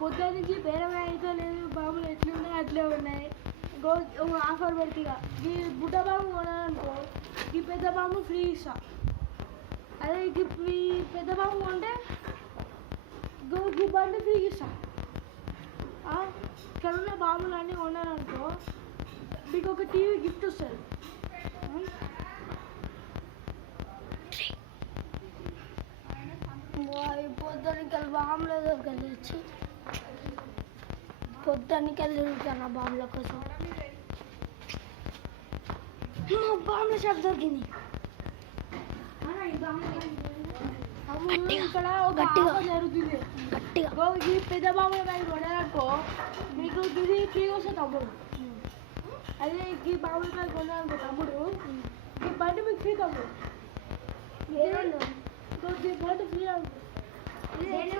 పొద్దున్న నుంచి బేరమే అయితే లేదు, బాబులు ఎట్లున్నాయి అట్లే ఉన్నాయి. ఆఫర్ పెడితే ఈ బుడ్డ బాబు కొనాలనుకో ఈ పెద్ద బాబు ఫ్రీ ఇస్తా. అదే ఈ పెద్ద బాబు కొంటే ఈ బండి ఫ్రీ ఇస్తా. ఇక్కడ ఉన్న బాబులు అన్నీ కొనాలనుకో మీకు ఒక టీవీ గిఫ్ట్ వస్తుంది. పొద్దునికి బాంబులు కలిసి పొద్దునికి తిరుగుతాను బాంబుల కోసం. బాంబుల షాప్ దొరికింది. ఇక్కడ జరుగుతుంది గట్టిగా. ఈ పెద్ద బాంబుల బ్యాగ్ కొనాలనుకో మీకు ఇది ఫ్రీ వస్తుంది తమ్ముడు. అదే ఈ బాంబుల బ్యాగ్ కొనాలనుకో తమ్ముడు ఈ బండి మీకు ఫ్రీ తమ్ముడు. బండి ఫ్రీ అనుకో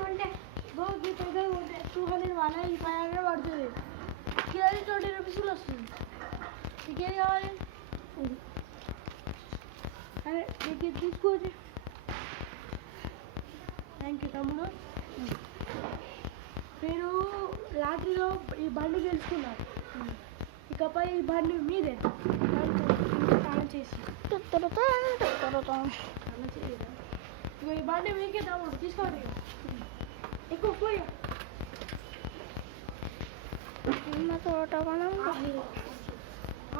ఉంటే ఈ పెద్ద ఉంటే 200 500 పడుతుంది. కిలోకి 20 రూపీస్ వస్తుంది. మీకేం కావాలి? అదే మీకు తీసుకోండి. థ్యాంక్ యూ తమ్ముడు. మీరు లాటరీలో ఈ బండి గెలుచుకున్నారు. ఇకపై ఈ బండి మీదే స్నానం చేసి ఈ బండి మీకే తమ్ముడు తీసుకోండి. ఎక్కువ పోయా తోట మనం